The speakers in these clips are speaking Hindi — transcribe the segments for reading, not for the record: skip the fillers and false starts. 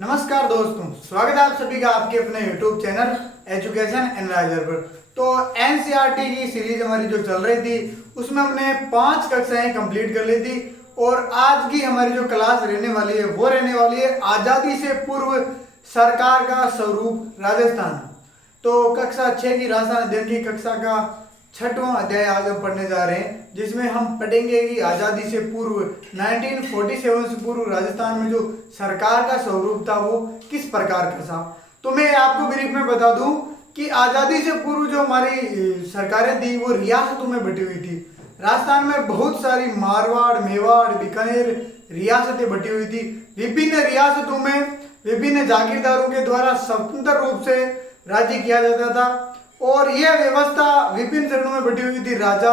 नमस्कार दोस्तों, स्वागत है आप सभी का आपके अपने YouTube चैनल एजुकेशन एनालाइजर पर। तो एनसीईआरटी की सीरीज हमारी जो चल रही थी उसमें हमने 5 कक्षाएं कंप्लीट कर ली थी और आज की हमारी जो क्लास रहने वाली है वो रहने वाली है आज़ादी से पूर्व सरकार का स्वरूप राजस्थान। तो कक्षा 6 की राजस्थान अध्ययन की कक्षा का 6वां अध्याय आज हम पढ़ने जा रहे हैं, जिसमें हम पढ़ेंगे कि आज़ादी से पूर्व 1947 से पूर्व राजस्थान में जो सरकार का स्वरूप था वो किस प्रकार का था। तो मैं आपको ब्रीफ में बता दूं कि आज़ादी से पूर्व जो हमारी सरकारें थी वो रियासतों में बटी हुई थी। राजस्थान में बहुत सारी मारवाड़, मेवाड़, बीकानेर रियासतें बटी हुई थी। विभिन्न रियासतों में विभिन्न जागीरदारों के द्वारा स्वतंत्र रूप से राज्य किया जाता था और यह व्यवस्था विभिन्न चरणों में बटी हुई थी। राजा,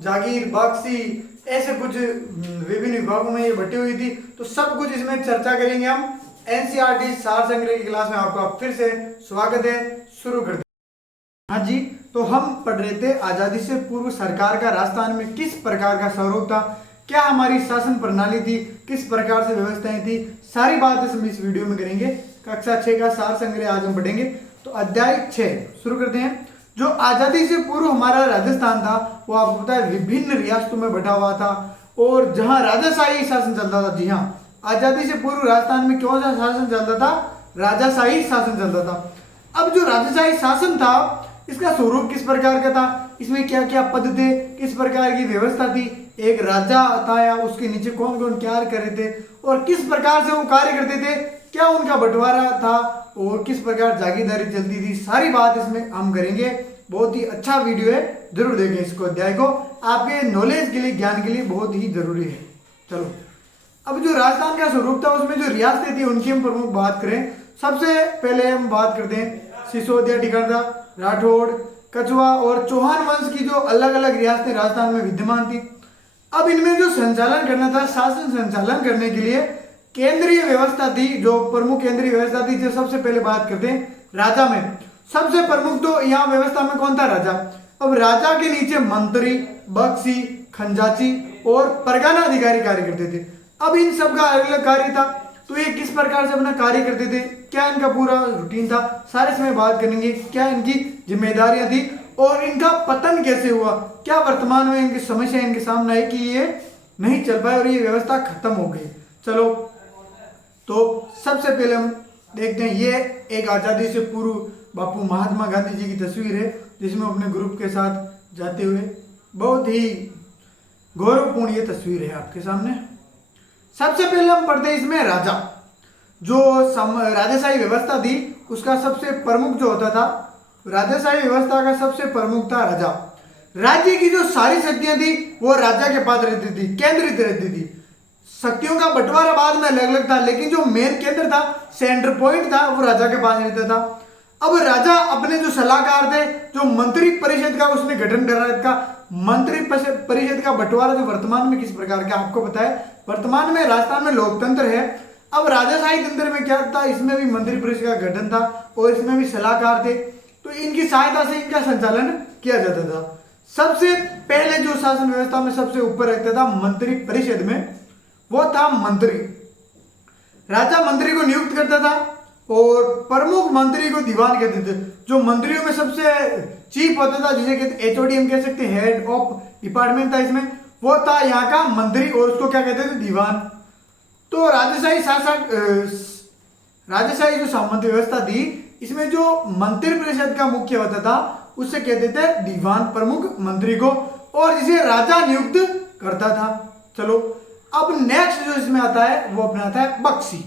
जागीर, बख्शी, ऐसे कुछ विभिन्न विभागों में ये बटी हुई थी। तो सब कुछ इसमें चर्चा करेंगे हम। एनसीईआरटी सार संग्रह की क्लास में आपका फिर से स्वागत है। शुरू करते हैं। हाँ जी, तो हम पढ़ रहे थे आजादी से पूर्व सरकार का राजस्थान में किस प्रकार का स्वरूप था, क्या हमारी शासन प्रणाली थी, किस प्रकार से व्यवस्थाएं थी, सारी बातें हम इस वीडियो में करेंगे। कक्षा 6 का सार संग्रह आज हम पढ़ेंगे। तो अध्याय 6 शुरू करते हैं। जो आजादी से पूर्व हमारा राजस्थान था वो आपको पता है विभिन्न रियासतों में बटा हुआ था और जहां राजाशाही शासन चलता था। जी हाँ, आजादी से पूर्व राजस्थान में कौन सा शासन चलता था? राजाशाही शासन चलता था। अब जो राजाशाही शासन था इसका स्वरूप किस प्रकार का था, इसमें क्या क्या पद थे, किस प्रकार की व्यवस्था थी, एक राजा था या उसके नीचे कौन कौन क्या कर रहे थे और किस प्रकार से वो कार्य करते थे, क्या उनका बंटवारा था और किस प्रकार जागीरदारी चलती थी, सारी बात इसमें हम करेंगे। बहुत ही अच्छा वीडियो है, जरूर देखें इसको, अध्याय को, आपके नॉलेज के लिए, ज्ञान के लिए बहुत ही जरूरी है। चलो, अब जो राजस्थान का स्वरूप था उसमें जो रियासतें थी उनकी हम प्रमुख बात करें। सबसे पहले हम बात करते हैं सिसोदिया, टिकरदा, राठौड़, कछवा और चौहान वंश की जो अलग अलग रियासतें राजस्थान में विद्यमान थी। अब इनमें जो संचालन करना था, शासन संचालन करने के लिए केंद्रीय व्यवस्था थी, जो प्रमुख केंद्रीय व्यवस्था थी। जो सबसे पहले बात करते हैं राजा में, सबसे प्रमुख तो यहाँ व्यवस्था में कौन था? राजा। अब राजा के नीचे मंत्री, बख्शी, खंजाची और परगना अधिकारी कार्य करते थे। अब इन सब का अलग अलग कार्य था, तो ये किस प्रकार से अपना कार्य करते थे, क्या इनका पूरा रूटीन था, सारे इसमें बात करेंगे। क्या इनकी जिम्मेदारियां थी और इनका पतन कैसे हुआ, क्या वर्तमान में इनकी समस्या इनके सामने आई कि ये नहीं चल पाए और ये व्यवस्था खत्म हो गई। चलो, तो सबसे पहले हम देखते हैं, ये एक आजादी से पूर्व बापू महात्मा गांधी जी की तस्वीर है जिसमें अपने ग्रुप के साथ जाते हुए, बहुत ही गौरवपूर्ण ये तस्वीर है आपके सामने। सबसे पहले हम पढ़ते हैं इसमें राजा। जो राजाशाही व्यवस्था थी उसका सबसे प्रमुख जो होता था, राजाशाही व्यवस्था का सबसे प्रमुख था राजा। राज्य की जो सारी शक्तियां थी वो राजा के पास रहती थी, केंद्रित रहती थी। शक्तियों का बंटवारा बाद में अलग अलग था, लेकिन जो मेन केंद्र था, सेंटर पॉइंट था, वो राजा के पास रहता था। अब राजा अपने जो सलाहकार थे, जो मंत्री परिषद का उसने गठन कर रहा था, मंत्री परिषद का बंटवारा जो वर्तमान में किस प्रकार का आपको पता है। वर्तमान में राजस्थान में लोकतंत्र है। अब राजाशाही तंत्र में क्या था, इसमें भी मंत्री परिषद का गठन था और इसमें भी सलाहकार थे, तो इनकी सहायता से इनका संचालन किया जाता था। सबसे पहले जो शासन व्यवस्था में सबसे ऊपर रहता था मंत्री परिषद में, वो था मंत्री। राजा मंत्री को नियुक्त करता था और प्रमुख मंत्री को दीवान कहते थे। जो मंत्रियों में सबसे चीफ होता था, जिसे कहते एचओडी हम कह सकते हैं, हेड ऑफ डिपार्टमेंट था इसमें, वो था यहाँ का मंत्री और उसको क्या कहते थे? दीवान। तो राजाशाही शासक, राजाशाही जो सामंत व्यवस्था थी इसमें जो मंत्री परिषद का मुख्य होता था उससे कहते थे दीवान, प्रमुख मंत्री को, और जिसे राजा नियुक्त करता था। चलो, अब नेक्स्ट जो इसमें आता है वो अपना आता है बख्शी।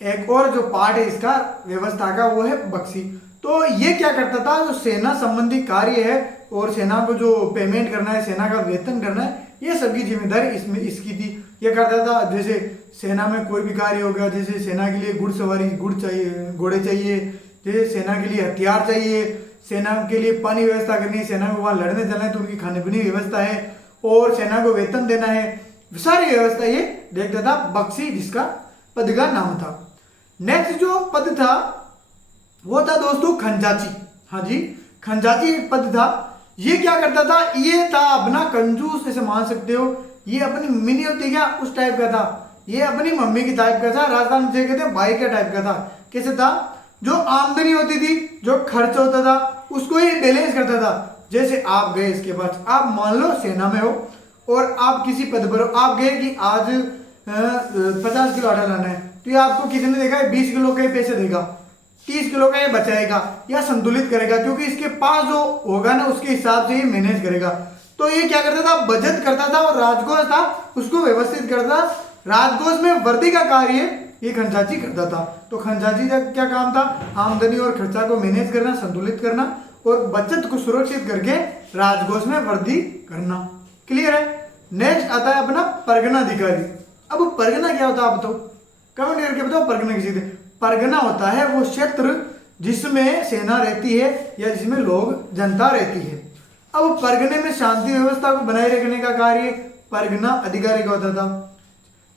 एक और जो पार्ट है इसका व्यवस्था का वो है बख्शी। तो ये क्या करता था, जो सेना संबंधी कार्य है और सेना को जो पेमेंट करना है, सेना का वेतन करना है, ये सबकी जिम्मेदारी इसमें इसकी थी। ये करता था, जैसे सेना में कोई भी कार्य हो गया, जैसे सेना के लिए घुड़सवारी, घोड़े चाहिए, जैसे सेना के लिए हथियार चाहिए, सेना के लिए पानी व्यवस्था करनी है, सेना को वहां लड़ने जाना है तो उनकी खाने पीने की व्यवस्था है और सेना को वेतन देना है, सारी व्यवस्था ये देखता था बख्शी, जिसका पद का नाम था। नेक्स्ट जो पद था वो था दोस्तों खंजाची। हाँ जी, खंजाची एक पद था। ये क्या करता था, ये था अपना कंजूस, ऐसे मान सकते हो, ये अपनी मिनी होती क्या उस टाइप का था। ये अपनी मम्मी की टाइप का था, राजस्थान में कहते हैं भाई का टाइप का था। कैसे था? जो आमदनी होती थी, जो खर्च होता था, उसको ये बैलेंस करता था। जैसे आप गए इसके पास, आप मान लो सेना में हो और आप किसी पद पर हो, आप गए कि आज 50 किलो आटा लाना है, तो ये आपको कितने देगा? 20 किलो के पैसे देगा, 30 किलो का ये बचाएगा या संतुलित करेगा, क्योंकि इसके पास जो होगा ना उसके हिसाब से ये मैनेज करेगा। तो ये क्या करता था? बचत करता था और राजकोष था उसको व्यवस्थित करता था। राजकोष में वर्दी का कार्य ये खजांची करता था। तो खजांची का क्या काम था? आमदनी और खर्चा को मैनेज करना, संतुलित करना और बचत को सुरक्षित करके राजकोष में वृद्धि करना। क्लियर है? नेक्स्ट आता है अपना परगना अधिकारी। अब परगना क्या होता है आप तो कमेंट करके बताओ, परगना किसी थे? परगना होता है वो क्षेत्र जिसमें सेना रहती है या जिसमें लोग जनता रहती है। अब परगने में शांति व्यवस्था को बनाए रखने का कार्य परगना अधिकारी का होता था।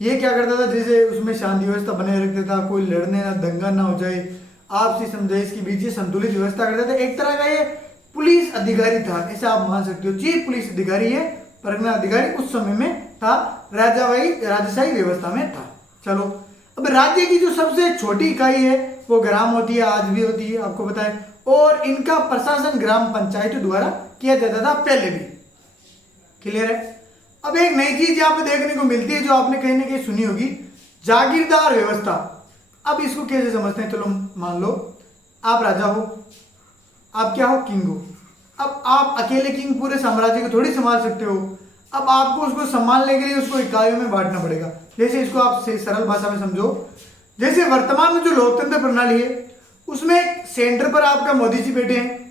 ये क्या करता था? जैसे उसमें शांति व्यवस्था बनाए रखता था, कोई लड़ने ना दंगा ना हो जाए, आपसी समझाइश के बीच संतुलित व्यवस्था करता था। एक तरह का ये पुलिस अधिकारी था, ऐसा आप मान सकते हो। चीफ पुलिस अधिकारी है परगना अधिकारी, उस समय में था, राजशाही व्यवस्था में था। चलो, अब राज्य की जो सबसे छोटी इकाई है वो ग्राम होती है, आज भी होती है, आपको बताएं। और इनका प्रशासन ग्राम पंचायतों द्वारा किया जाता था पहले भी। क्लियर है? अब एक नई चीज यहाँ पे देखने को मिलती है जो आपने कहीं ना कहीं सुनी होगी, जागीरदार व्यवस्था। अब इसको कैसे समझते हैं? चलो मान लो आप राजा हो, आप क्या हो? किंग हो। अब आप अकेले किंग पूरे साम्राज्य को थोड़ी संभाल सकते हो। अब आपको उसको संभालने के लिए उसको इकाइयों में बांटना पड़ेगा। जैसे इसको आप सरल भाषा में समझो, जैसे वर्तमान में जो लोकतंत्र प्रणाली है उसमें सेंटर पर आपका मोदी जी बैठे हैं।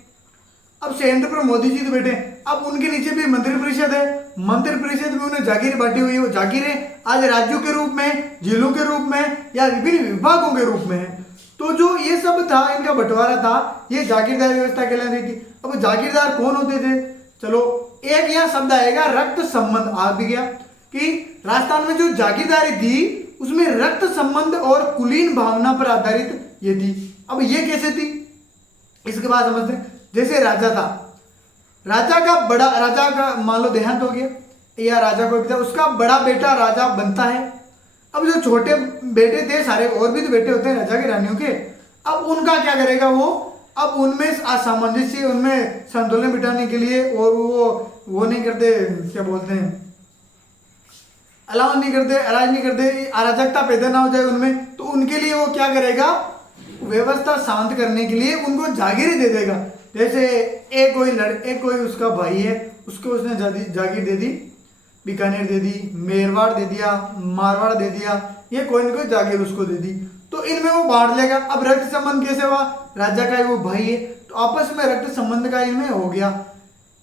अब सेंटर पर मोदी जी तो बैठे हैं, अब उनके नीचे भी मंत्रिपरिषद है, मंत्रिपरिषद में उन्हें जागीर बांटी हुई है। वो जागीरें आज राज्यों के रूप में, जिलों के रूप में या विभिन्न विभागों के रूप में है। तो जो ये सब था, इनका बंटवारा था, ये जागीरदार व्यवस्था कहलाती थी। अब जागीरदार कौन होते थे? चलो, एक यहाँ शब्द आएगा रक्त संबंध। आ भी गया कि राजस्थान में जो जागीरदारी थी उसमें रक्त संबंध और कुलीन भावना पर आधारित ये थी। अब ये कैसे थी इसके बाद समझते हैं। जैसे राजा था, राजा का मान लो देहांत हो गया या राजा को, उसका बड़ा बेटा राजा बनता है। अब जो छोटे बेटे थे, सारे और भी तो बेटे होते हैं राजा के, रानियों के, अब उनका क्या करेगा वो? अब उनमें असामंजस्य, उनमें संतुलन बिठाने के लिए, और वो नहीं करते, क्या बोलते हैं, अलावा नहीं करते, अराज नहीं करते, अराजकता पैदा ना हो जाए उनमें, तो उनके लिए वो क्या करेगा? व्यवस्था शांत करने के लिए उनको जागीरें दे देगा। जैसे एक कोई उसका भाई है, उसको उसने जागीर दे दी, बीकानेर दे दी, मेरवाड़ दे दिया, मारवाड़ दे दिया, ये कोई न कोई जागीर उसको दे दी, तो इनमें वो बांट लेगा। अब रक्त संबंध कैसे हुआ? राजा का ही वो भाई है, तो आपस में रक्त संबंध का इनमें हो गया।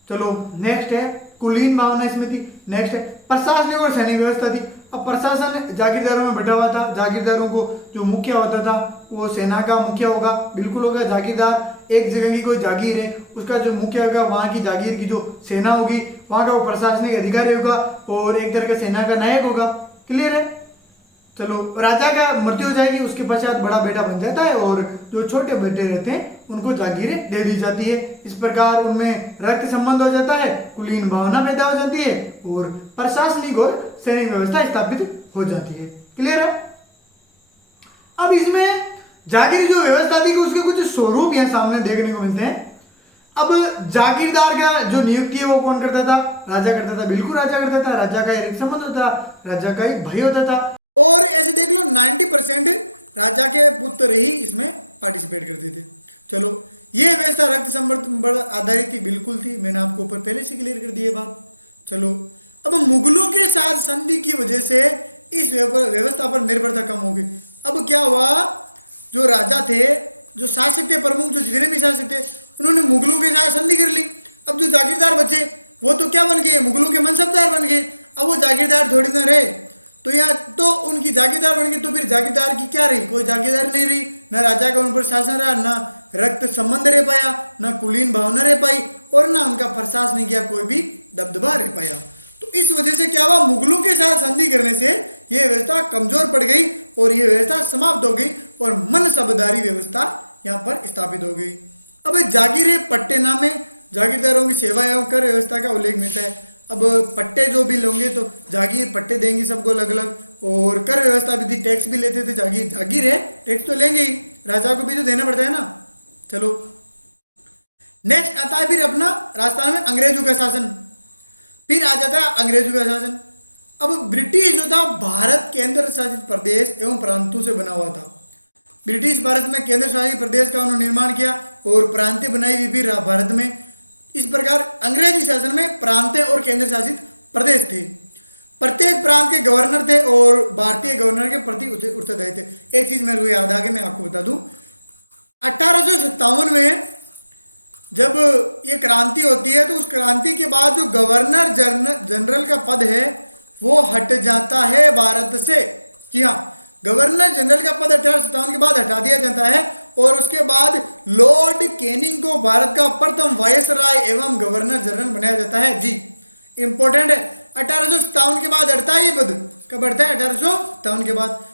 चलो, नेक्स्ट है कुलीन भावना, इसमें थी। नेक्स्ट है प्रशासनिक और सैनिक व्यवस्था थी। अब प्रशासन जागीरदारों में बैठा हुआ था। जागीरदारों को जो मुखिया होता था वो सेना का मुखिया होगा, बिल्कुल होगा। जागीरदार एक जगह की कोई जागीर है, उसका जो मुखिया होगा, वहाँ की जागीर की जो सेना होगी वहाँ का वो प्रशासनिक अधिकारी होगा और एक तरह का सेना का नायक होगा। क्लियर है? चलो, राजा का मृत्यु हो जाएगी, उसके पश्चात बड़ा बेटा बन जाता है और जो छोटे बेटे रहते हैं उनको जागीरें दे दी जाती है। इस प्रकार उनमें रक्त संबंध हो जाता है, कुलीन भावना पैदा हो जाती है और प्रशासनिक और सैनिक व्यवस्था स्थापित हो जाती है। क्लियर है? अब इसमें जागीर जो व्यवस्था थी उसके कुछ स्वरूप यहाँ सामने देखने को मिलते हैं। अब जागीरदार का जो नियुक्ति है वो कौन करता था? राजा करता था, बिल्कुल राजा करता था। राजा का एक संबंध होता था, राजा का एक भाई होता था। और ऐसे देख लो 90% राजा के पुत्र ही इसमें पार्टिसिपेट करते थे। चलो, ये व्यवस्था रक्त संबंध पर आधारित थी, बिल्कुल थी, मैंने आपको ऊपर पहले से क्लियर कर दी है बात। चलो, अब मुगलों के साथ संधि की वजह से इस व्यवस्था पर निर्भरता कम हो गई। अब क्या हुआ? जो राजा थे, जो शासक थे, प्रमुख जो जितने भी शासक थे, उन्होंने मुगलों के साथ संधि कर ली। अब जो जागीरदार बचे वो तो क्या बन गए? मुगलों के मनसबदार बन गए। अब वो जागीरदार थोड़ी ना रहे, तो यहाँ तो उनकी जागीरदार बन गई, तो फिर जागीरदार की क्या रही? कोई जागीरदार नहीं रही, ना राजा का उन पर शासन रहा, ना रक्त संबंध रह पाया, ना कुलीन भावना रह पाई और ना उनका प्रशासनिक या कोई भी दबदबा रह पाया। तो इस वजह से क्या हुआ? मुगलों के साथ संधि करने से यह व्यवस्था कमजोर पड़ गई और यह व्यवस्था समाप्त हो गई और मनसबदारी व्यवस्था यहाँ पर स्थापित हो गई। अब जागीर पट्टे नामे जागीरदारों की सेवा एवं कर व्यवस्था का उल्लेख मिलता है। अब पट्टे जो भी लोगे तो जागीर पट्टे देंगे सबको अलग अलग, और कर व्यवस्था भी थी, टैक्स भी लेते थे, जागीर जागीर है, टैक्स तो लेंगे ही, राजा को भी तो देना पड़ता है ना। चलो नेक्स्ट आता है फिर अपना राजस्थान में अंग्रेजों का शासन। फिर आ जाता है अंग्रेजों का शासन। अब ब्रिटिश जो था भारत केंद्र शासित प्रदेश एवं प्रांतों से बना हुआ था। ब्रिटिश भारत में केंद्र शासित प्रदेश का उन्होंने निर्माण किया और प्रांतें बनाई हुई भी भारत में। इस प्रकार अंग्रेजी शासन में प्रांतें और केंद्र शासित प्रदेश थे। प्रत्येक प्रांत के गवर्नर थे और भारतीय गवर्नर के प्रति उत्तरदायी थे। एक चीज मेरे को याद आ गई, मैं आपको बता दूं, 1857 में जब ये क्रांति होती है तो उस क्रांति के बाद जो गवर्नर जनरल का पद है वो हट जाता है भारत से। जी हाँ, गवर्नर जनरल का पद 1857 के बाद हटा दिया जाता है और उसके बाद लॉर्ड कैनिंग को भारत का प्रथम वायसराय एवं गवर्नर जनरल बनाया जाता है। जी इंपॉर्टेंट है, 1857 के बाद हटता है ये पद। कब हटता है? 1857 के बाद।